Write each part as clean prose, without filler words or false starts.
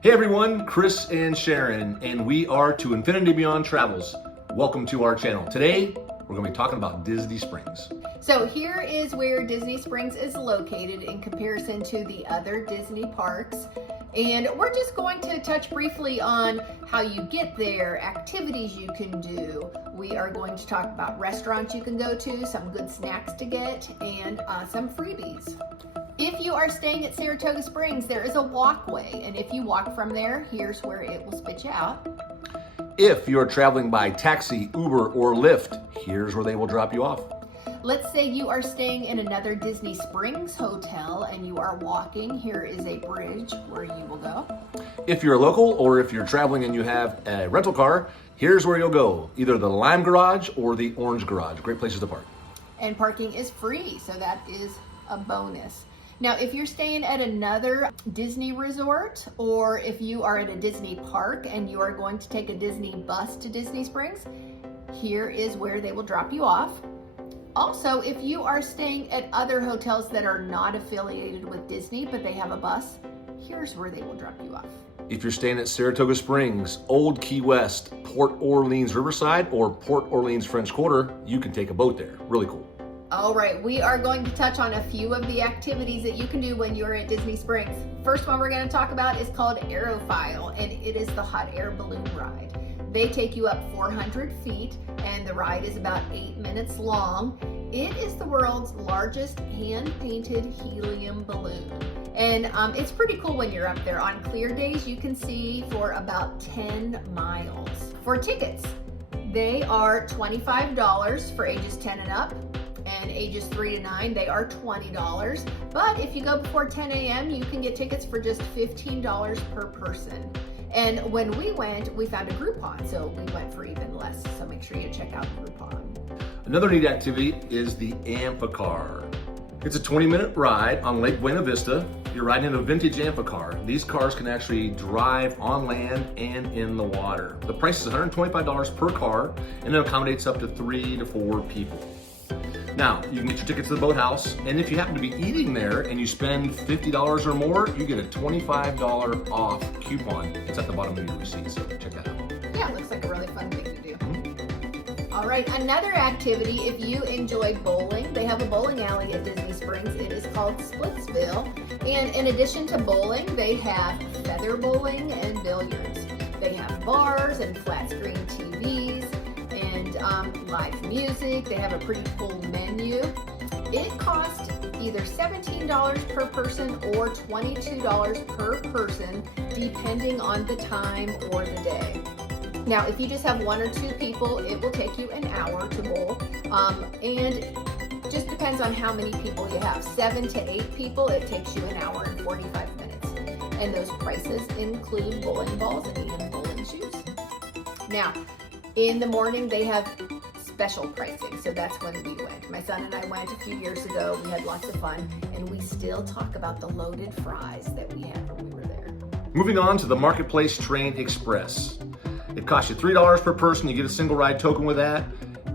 Hey everyone, Chris and Sharon, and we are To Infinity Beyond Travels. Welcome to our channel. Today, we're going to be talking about Disney Springs. So here is where Disney Springs is located in comparison to the other Disney parks. And we're just going to touch briefly on how you get there, activities you can do. We are going to talk about restaurants you can go to, some good snacks to get, and some freebies. If you are staying at Saratoga Springs, there is a walkway, and if you walk from there, here's where it will spit you out. If you're traveling by taxi, Uber, or Lyft, here's where they will drop you off. Let's say you are staying in another Disney Springs hotel and you are walking. Here is a bridge where you will go. If you're local or if you're traveling and you have a rental car, here's where you'll go. Either the Lime Garage or the Orange Garage. Great places to park. And parking is free, so that is a bonus. Now, if you're staying at another Disney resort, or if you are at a Disney park and you are going to take a Disney bus to Disney Springs, here is where they will drop you off. Also, if you are staying at other hotels that are not affiliated with Disney, but they have a bus, here's where they will drop you off. If you're staying at Saratoga Springs, Old Key West, Port Orleans Riverside, or Port Orleans French Quarter, you can take a boat there. Really cool. All right, we are going to touch on a few of the activities that you can do when you're at Disney Springs. First one we're going to talk about is called Aerophile, and it is the hot air balloon ride. They take you up 400 feet, and the ride is about 8 minutes long. It is the world's largest hand-painted helium balloon. And it's pretty cool when you're up there. On clear days, you can see for about 10 miles. For tickets, they are $25 for ages 10 and up. And ages 3 to 9, they are $20. But if you go before 10 a.m., you can get tickets for just $15 per person. And when we went, we found a Groupon, so we went for even less. So make sure you check out Groupon. Another neat activity is the Amphicar. It's a 20-minute ride on Lake Buena Vista. You're riding in a vintage Amphicar. These cars can actually drive on land and in the water. The price is $125 per car, and it accommodates up to 3 to 4 people. Now, you can get your tickets to the boathouse, and if you happen to be eating there and you spend $50 or more, you get a $25 off coupon. It's at the bottom of your receipt, so check that out. Yeah, it looks like a really fun thing to do. All right, another activity, if you enjoy bowling, they have a bowling alley at Disney Springs. It is called Splitsville, and in addition to bowling, they have feather bowling and billiards. They have bars and flat screen TVs, and live music. They have a pretty full menu. It costs either $17 per person or $22 per person, depending on the time or the day. Now, if you just have 1 or 2 people, it will take you an hour to bowl, and just depends on how many people you have. 7 to 8 people, it takes you an hour and 45 minutes. And those prices include bowling balls and even bowling shoes. Now, in the morning, they have special pricing, so that's when we went. My son and I went a few years ago. We had lots of fun, and we still talk about the loaded fries that we had when we were there. Moving on to the Marketplace Train Express. It costs you $3 per person. You get a single ride token with that.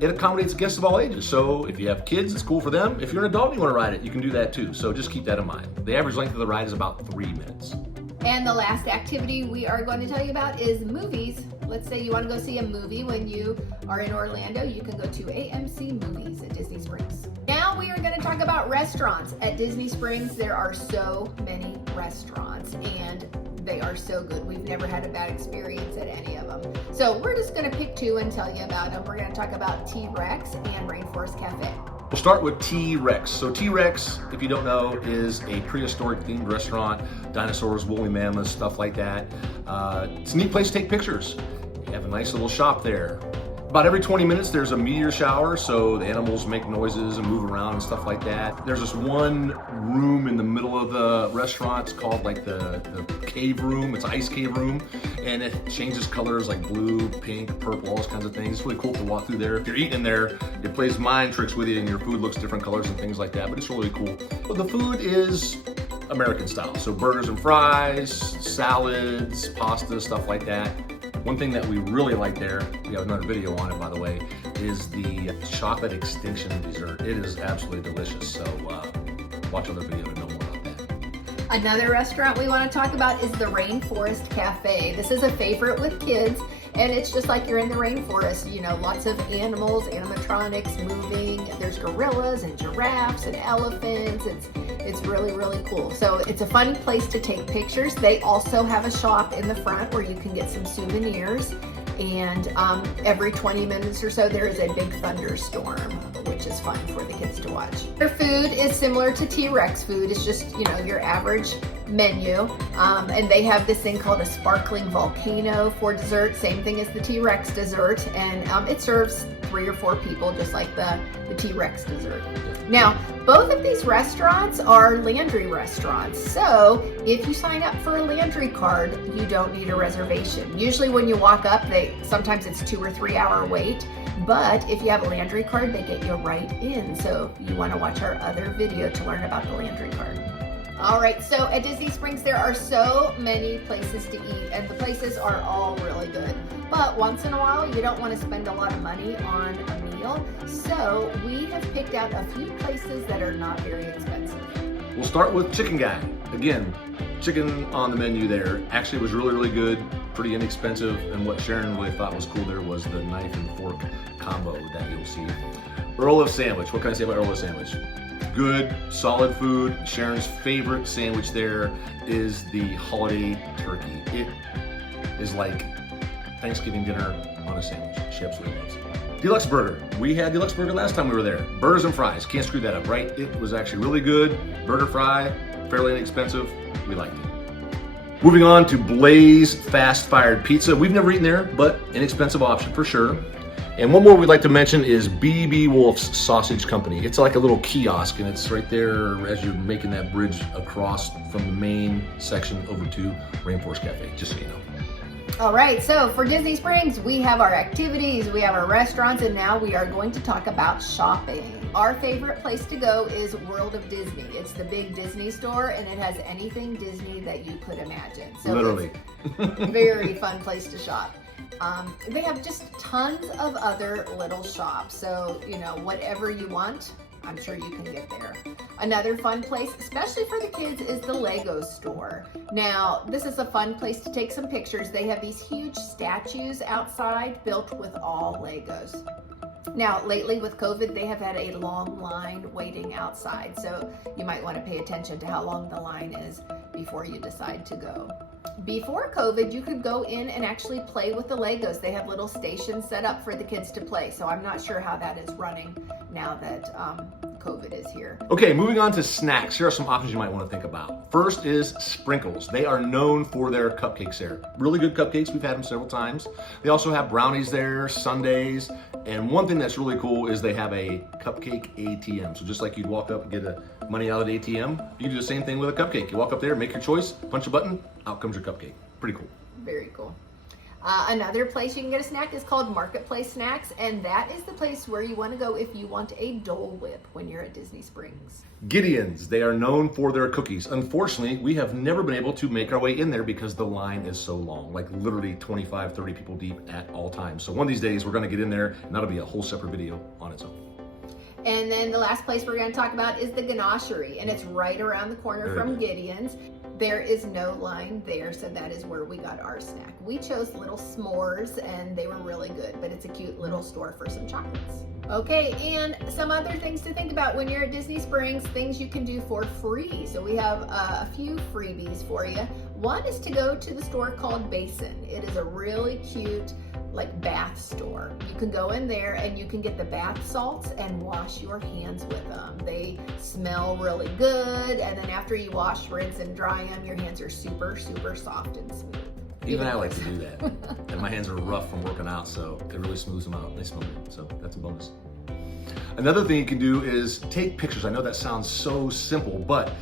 It accommodates guests of all ages, so if you have kids, it's cool for them. If you're an adult and you want to ride it, you can do that too, so just keep that in mind. The average length of the ride is about 3 minutes. And the last activity we are going to tell you about is movies. Let's say you want to go see a movie when you are in Orlando, you can go to AMC Movies at Disney Springs. Now we are going to talk about restaurants. At Disney Springs, there are so many restaurants, and they are so good. We've never had a bad experience at any of them. So we're just going to pick 2 and tell you about them. We're going to talk about T-Rex and Rainforest Cafe. We'll start with T-Rex. So T-Rex, if you don't know, is a prehistoric themed restaurant. Dinosaurs, woolly mammoths, stuff like that. It's a neat place to take pictures. You have a nice little shop there. About every 20 minutes, there's a meteor shower, so the animals make noises and move around and stuff like that. There's this one room in the middle of the restaurant. It's called like the cave room. It's an ice cave room, and it changes colors like blue, pink, purple, all those kinds of things. It's really cool to walk through there. If you're eating in there, it plays mind tricks with you, and your food looks different colors and things like that, but it's really cool. But the food is American style, so burgers and fries, salads, pasta, stuff like that. One thing that we really like there, we have another video on it by the way, is the chocolate extinction dessert. It is absolutely delicious, so watch another video to know more about that. Another restaurant we want to talk about is the Rainforest Cafe. This is a favorite with kids, and it's just like you're in the rainforest. You know, lots of animals, animatronics moving. There's gorillas and giraffes and elephants. It's really, really cool. So it's a fun place to take pictures. They also have a shop in the front where you can get some souvenirs. And every 20 minutes or so, there is a big thunderstorm, which is fun for the kids to watch. Their food is similar to T-Rex food. It's just, you know, your average menu. And they have this thing called a sparkling volcano for dessert, same thing as the T-Rex dessert. And it serves 3 or 4 people, just like the T-Rex dessert. Now, both of these restaurants are Landry restaurants. So if you sign up for a Landry card, you don't need a reservation. Usually when you walk up, sometimes it's 2 or 3 hour wait. But if you have a Landry card, they get you right in. So you want to watch our other video to learn about the Landry card. All right, so at Disney Springs, there are so many places to eat, and the places are all really good. But once in a while, you don't want to spend a lot of money on a meal. So we have picked out a few places that are not very expensive. We'll start with Chicken Guy. Again, chicken on the menu there actually was really, really good, pretty inexpensive. And what Sharon really thought was cool there was the knife and fork combo that you'll see. Earl of Sandwich. What can I say about Earl of Sandwich? Good, solid food. Sharon's favorite sandwich there is the holiday turkey. It is like Thanksgiving dinner on a sandwich. She absolutely loves it. Deluxe Burger. We had Deluxe Burger last time we were there. Burgers and fries. Can't screw that up, right? It was actually really good. Burger fry, fairly inexpensive. We liked it. Moving on to Blaze Fast Fired Pizza. We've never eaten there, but inexpensive option for sure. And one more we'd like to mention is B.B. Wolf's Sausage Company. It's like a little kiosk, and it's right there as you're making that bridge across from the main section over to Rainforest Cafe, just so you know. All right, so for Disney Springs, we have our activities, we have our restaurants, and now we are going to talk about shopping. Our favorite place to go is World of Disney. It's the big Disney store, and it has anything Disney that you could imagine. So literally. It's a very fun place to shop. They have just tons of other little shops. So, you know, whatever you want, I'm sure you can get there. Another fun place, especially for the kids, is the Lego store. Now, this is a fun place to take some pictures. They have these huge statues outside built with all Legos. Now, lately with COVID, they have had a long line waiting outside. So you might want to pay attention to how long the line is before you decide to go. Before COVID, you could go in and actually play with the Legos. They have little stations set up for the kids to play. So I'm not sure how that is running now that COVID is here. Okay, moving on to snacks. Here are some options you might want to think about. First is Sprinkles. They are known for their cupcakes there. Really good cupcakes. We've had them several times. They also have brownies there, sundaes, and one thing that's really cool is they have a cupcake ATM. So just like you'd walk up and get money out of the ATM, you do the same thing with a cupcake. You walk up there, make your choice, punch a button, out comes your cupcake. Pretty cool. Very cool. Another place you can get a snack is called Marketplace Snacks, and that is the place where you want to go if you want a Dole Whip when you're at Disney Springs. Gideon's, they are known for their cookies. Unfortunately, we have never been able to make our way in there because the line is so long, like literally 25, 30 people deep at all times. So one of these days we're going to get in there, and that'll be a whole separate video on its own. And then the last place we're going to talk about is the Ganachery, and it's right around the corner from Gideon's. There is no line there, so that is where we got our snack. We chose little s'mores, and they were really good, but it's a cute little store for some chocolates. Okay, and some other things to think about when you're at Disney Springs, things you can do for free. So we have a few freebies for you. One is to go to the store called Basin. It is a really cute bath store. You can go in there and you can get the bath salts and wash your hands with them. They smell really good, and then after you wash, rinse, and dry them, your hands are super, super soft and smooth. Even I like to do that. And my hands are rough from working out, so it really smooths them out. They smell good, so that's a bonus. Another thing you can do is take pictures. I know that sounds so simple, but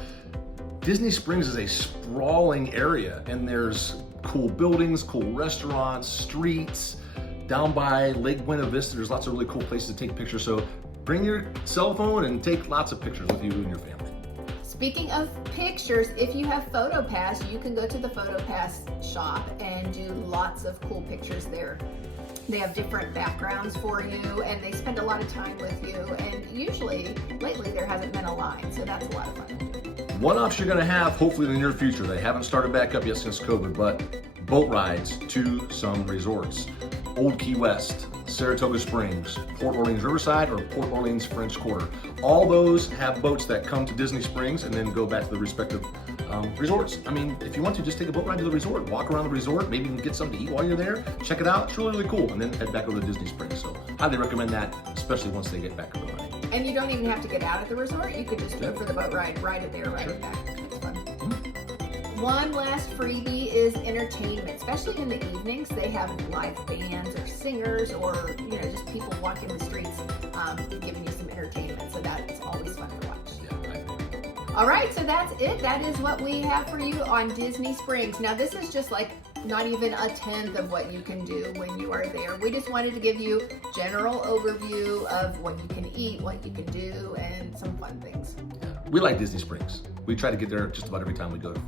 Disney Springs is a sprawling area, and there's cool buildings, cool restaurants, streets. Down by Lake Buena Vista, there's lots of really cool places to take pictures. So bring your cell phone and take lots of pictures with you and your family. Speaking of pictures, if you have PhotoPass, you can go to the PhotoPass shop and do lots of cool pictures there. They have different backgrounds for you, and they spend a lot of time with you. And usually, lately, there hasn't been a line, so that's a lot of fun. One-offs you're gonna have hopefully in the near future. They haven't started back up yet since COVID, but boat rides to some resorts. Old Key West, Saratoga Springs, Port Orleans Riverside, or Port Orleans French Quarter. All those have boats that come to Disney Springs and then go back to the respective resorts. I mean, if you want to, just take a boat ride to the resort, walk around the resort, maybe even get something to eat while you're there, check it out, it's really, really cool, and then head back over to Disney Springs. So highly recommend that, especially once they get back up and running. And you don't even have to get out at the resort. You could just go for the boat ride it there, ride Sure. it back. It's fun. One last freebie is entertainment, especially in the evenings. They have live bands or singers or just people walking the streets giving you some entertainment. So that's always fun to watch. All right, so that's it. That is what we have for you on Disney Springs. Now this is just like not even a tenth of what you can do when you are there. We just wanted to give you general overview of what you can eat, what you can do, and some fun things. We like Disney Springs. We try to get there just about every time we go to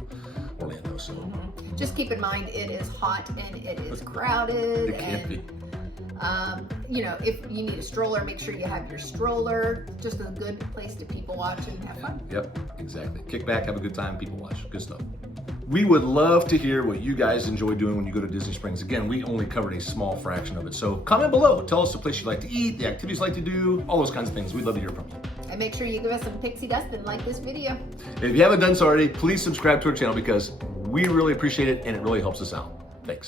Orlando. So just keep in mind it is hot and it is crowded. It can be. If you need a stroller, make sure you have your stroller. Just a good place to people watch and have fun. Yep, exactly. Kick back, have a good time, people watch. Good stuff. We would love to hear what you guys enjoy doing when you go to Disney Springs. Again, we only covered a small fraction of it. So comment below. Tell us the place you like to eat, the activities you like to do, all those kinds of things. We'd love to hear from you. And make sure you give us some pixie dust and like this video. If you haven't done so already, please subscribe to our channel because we really appreciate it and it really helps us out.